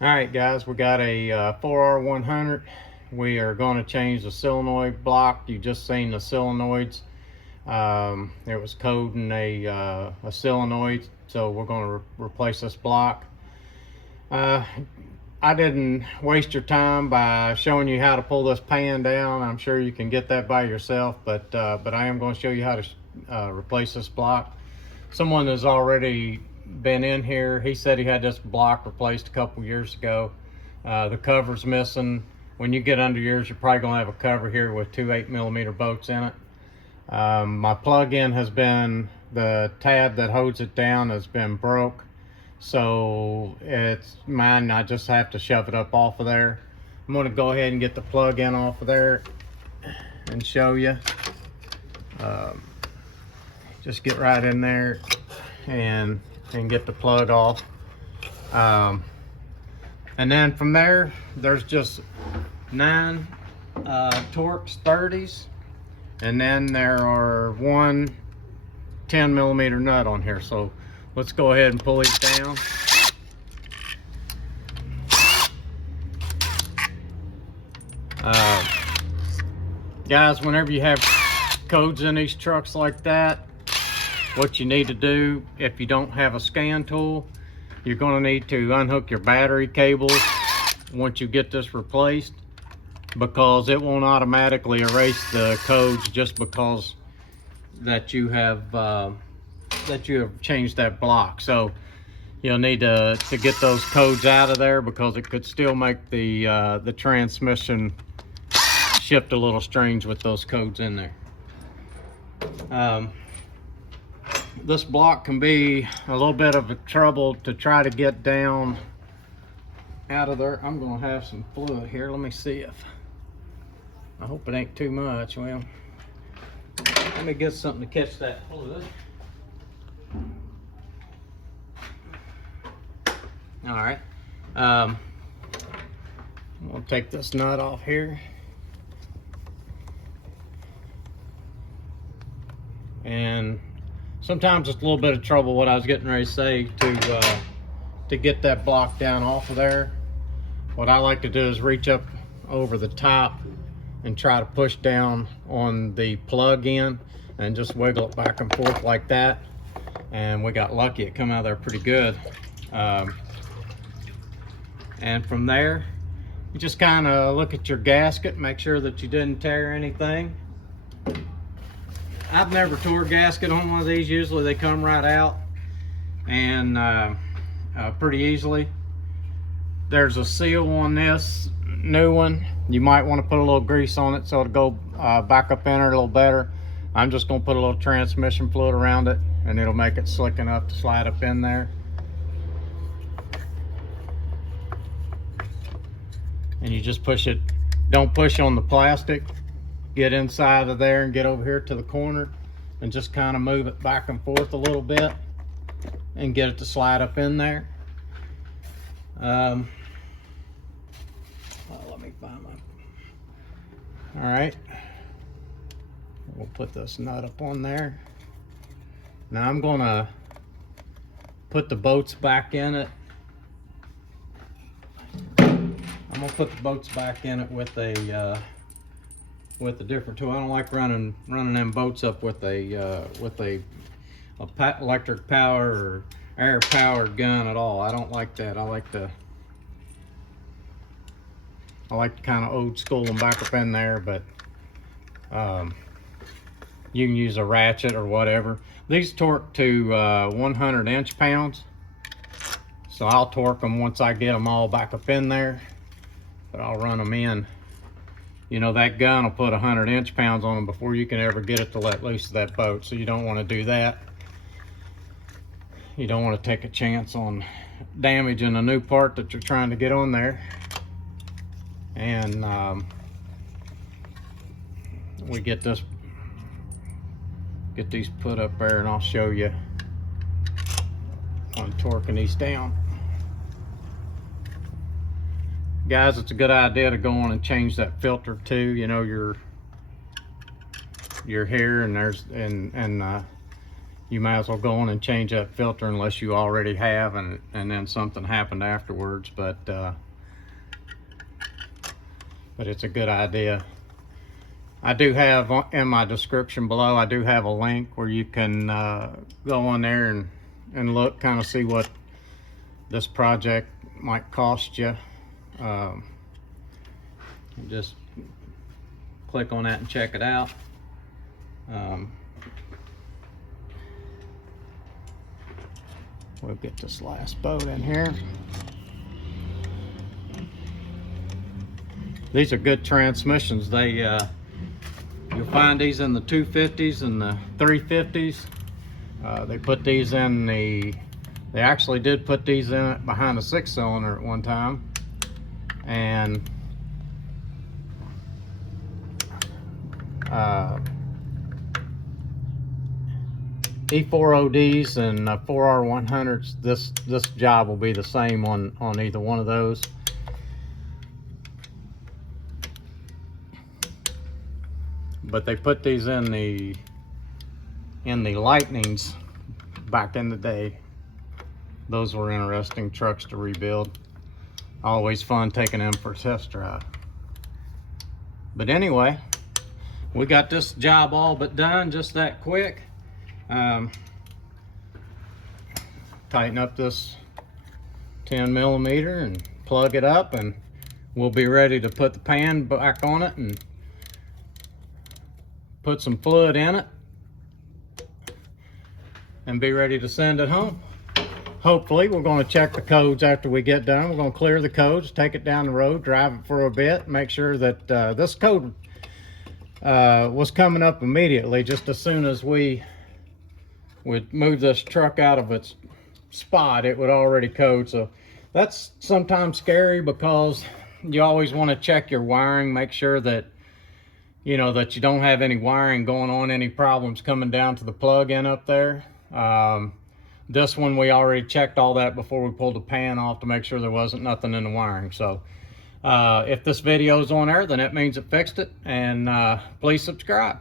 All right, guys, we got a 4R100. We are going to change the solenoid block. You just seen the solenoids. It was coding a solenoid, so we're going to replace this block. I didn't waste your time by showing you how to pull this pan down. I'm sure you can get that by yourself, but I am going to show you how to replace this block. Someone has already been in here. He said he had this block replaced a couple years ago. The cover's missing. When you get under yours, you're probably going to have a cover here with two 8mm bolts in it. My plug-in has been, the tab that holds it down has been broke, so it's mine. I just have to shove it up off of there. I'm going to go ahead and get the plug-in off of there and show you. Just get right in there and get the plug off, and then from there there's just 9 Torx 30s, and then there are one 10mm nut on here. So let's go ahead and pull these down. Guys, whenever you have codes in these trucks like that, what you need to do, if you don't have a scan tool, you're going to need to unhook your battery cables once you get this replaced, because it won't automatically erase the codes just because that you have changed that block. So you'll need to get those codes out of there, because it could still make the transmission shift a little strange with those codes in there. This block can be a little bit of a trouble to try to get down out of there. I'm gonna have some fluid here. Let me see if, I hope it ain't too much. Well, let me get something to catch that fluid. All right, we'll take this nut off here. And sometimes it's a little bit of trouble, what I was getting ready to say, to get that block down off of there. What I like to do is reach up over the top and try to push down on the plug-in and just wiggle it back and forth like that. And we got lucky, it come out of there pretty good. And from there, you just kind of look at your gasket, make sure that you didn't tear anything. I've never tore a gasket on one of these. Usually they come right out and pretty easily. There's a seal on this new one. You might want to put a little grease on it so it'll go back up in there a little better. I'm just going to put a little transmission fluid around it, and it'll make it slick enough to slide up in there. And you just push it. Don't push on the plastic. Get inside of there and get over here to the corner and just kind of move it back and forth a little bit and get it to slide up in there. Well, let me find my, all right, we'll put this nut up on there. Now I'm gonna put the bolts back in it. I'm gonna put the bolts back in it with a different tool. I don't like running them bolts up with a electric power or air powered gun at all. I don't like that. I like to kind of old school them back up in there, but you can use a ratchet or whatever. These torque to 100 inch-pounds, so I'll torque them once I get them all back up in there, but I'll run them in. You know, that gun will put 100 inch-pounds on them before you can ever get it to let loose of that boat, so you don't want to do that. You don't want to take a chance on damaging a new part that you're trying to get on there. And we get these put up there, and I'll show you on torquing these down. Guys, it's a good idea to go on and change that filter too. You know, your hair, and there's you might as well go on and change that filter unless you already have, and then something happened afterwards. But it's a good idea. I do have in my description below, I do have a link where you can go on there and look, kind of see what this project might cost you. Just click on that and check it out. We'll get this last boat in here. These are good transmissions. They you'll find these in the 250s and the 350s. They put these in the, they actually did put these in behind the 6-cylinder at one time, and E4ODs and 4R100s. This job will be the same on either one of those. But they put these in the Lightnings back in the day. Those were interesting trucks to rebuild. Always fun taking them for a test drive. But anyway, we got this job all but done just that quick. Tighten up this 10mm and plug it up, and we'll be ready to put the pan back on it and put some fluid in it and be ready to send it home. Hopefully, we're going to check the codes after we get done. We're going to clear the codes, take it down the road, drive it for a bit, make sure that this code was coming up immediately. Just as soon as we would move this truck out of its spot, it would already code. So that's sometimes scary, because you always want to check your wiring, make sure that you know that you don't have any wiring going on, any problems coming down to the plug-in up there. This one, we already checked all that before we pulled the pan off to make sure there wasn't nothing in the wiring. So if this video is on air, then that means it fixed it, and please subscribe.